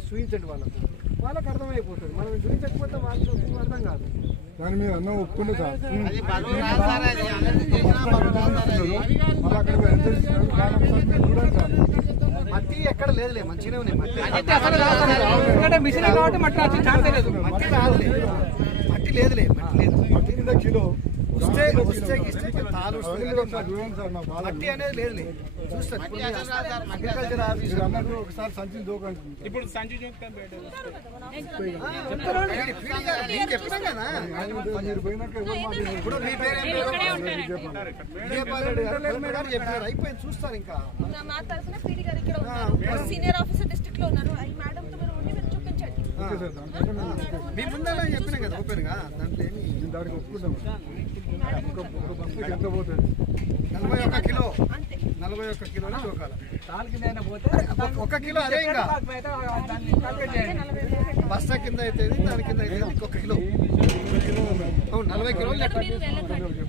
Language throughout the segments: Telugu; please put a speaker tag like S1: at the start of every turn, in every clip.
S1: చూపించండి వాళ్ళకు. వాళ్ళకి అర్థమైపోతుంది. మనం చూపించకపోతే వాళ్ళకి అర్థం కాదు.
S2: దాని మీద అన్న ఒప్పుకుంటే సార్
S1: మట్టి ఎక్కడ లేదులే మంచిగానే ఉన్నాయి మట్టి
S3: మిషన్ కాబట్టి
S1: రాదులే. మట్టి లేదులే. మట్టి లేదు.
S2: మట్టి కింద కిలో
S1: వస్తే వస్తే ఇస్తే తాలు వస్తుంది
S2: రండి ఒకసారి చూడండి సార్ నా బాధ
S1: మట్టి అనేది
S4: మట్టి
S1: అగ్రికల్చర్ ఆఫీస్
S2: మీరు అన్నట్టు ఒకసారి సంచి దూకండి
S3: ఇప్పుడు సంచి
S1: ఇప్పుడు మీ పేరు చెప్పారు? అయిపోయింది చూస్తాను ఇంకా.
S5: నా- మా తరఫున పీడి గారు ఇక్కడ ఉన్నారు. సీనియర్ ఆఫీసర్ డిస్ట్రిక్ట్లో ఉన్నారు. ఈ మేడం
S1: మీ ముందర చెప్పినా కదా ఓపెన్గా? దాంట్లో ఏమి
S2: మేము దానికి ఒప్పుకుంటాం ఒక ఒక బస్సుకి ఎంత పోతుంది.
S1: నలభై ఒక్క కిలో. నలభై ఒక్క కిలోలు ఒక- ఒక కిలో. అదే ఇంకా. బస్తా కింద అయితే దాని కింద అయితే ఇంకొక కిలో. అవును నలభై కిలోలు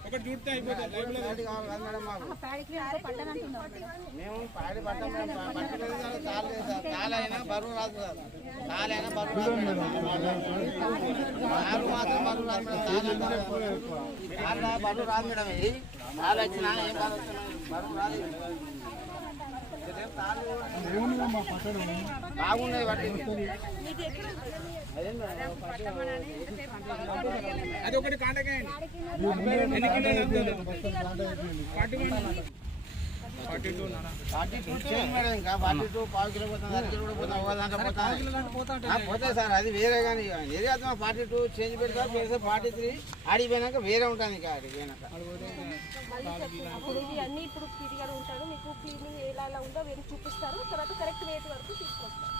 S3: ఒకటి చూస్తే అయిపోతుంది
S4: మేము పాడి పట్టలేదు బరువు రాదు సార్. బరువు రాదు మాత్రం బరువు రాదు మేడం బరువు రాదు మేడం. వచ్చినా ఏం బరువు రాదు.
S3: అది ఒకటి contact forty forty two
S4: forty two చేయండి మేడం ఇంకా ఫార్టీ టూ పావు కిలో పోతుంది అర కూడా పోతాయి సార్ అది వేరే కానీ ఏరియా ఫార్టీ టూ చేంజ్ పెడతారు పెడితే ఫార్టీ త్రీ. ఆడిపోయినాక వేరే ఉంటుంది ఇంకా ఆడికి
S5: ఇవి అన్ని ఇప్పుడు పీడి గారు ఉంటారు మీకు పీడి ఎలా ఎలా ఉందో వేరే చూపిస్తారు తర్వాత కరెక్ట్ వెయిట్ వరకు తీసుకొస్తారు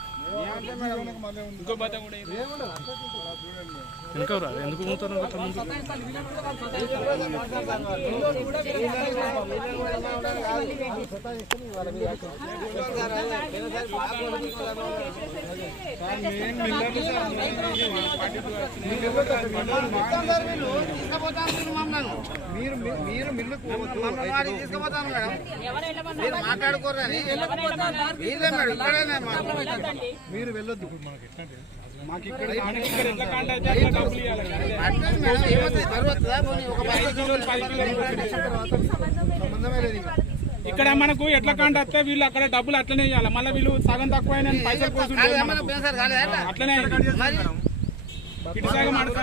S4: వీళ్ళు తీసుకుపోతాను
S1: మీరు మీరు
S4: తీసుకుపోతాను మేడం. మీరు మాట్లాడుకోరని వీళ్ళే మేడం
S1: మీరు వెళ్ళొద్దు. మాకు ఇక్కడ
S3: మనకి ఇక్కడ ఎట్లా మనకు కాంటాక్ట్ వస్తే వీళ్ళు అక్కడ డబ్బులు అట్లనే ఇవ్వాలి. మళ్ళీ వీళ్ళు సగం తక్కువ పైసలు కోసం? అట్లనే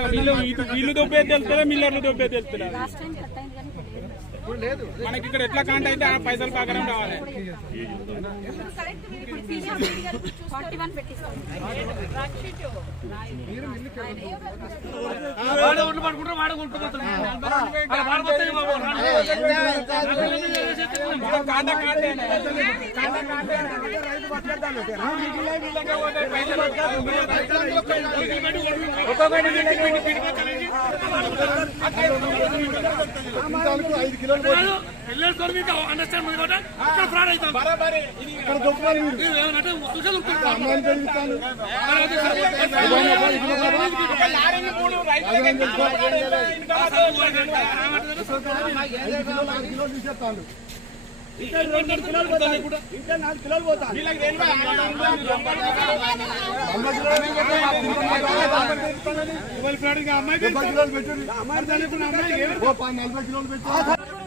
S3: వీళ్ళు వీళ్ళు దొబ్బేది తెలుస్తుందా మిల్లర్లు దొబ్బేది
S5: కట్ లేదు
S3: మనకి ఇక్కడ ఎట్లా కాంటాక్ట్ అయితే ఆ పైసలు రావాలి
S5: పెట్టిస్తాం
S3: కాంటాక్ట్ కాంటే కాంటే
S2: ఐదు కిలోలు ఐదు కిలోలు ఐదు కిలోలు తీసేస్తాను
S3: వీళ్ళకి తెలియదా?
S2: వంద కిలోలు డెబ్బై కిలోలు ఓ పది నలభై కిలోలు పెట్టి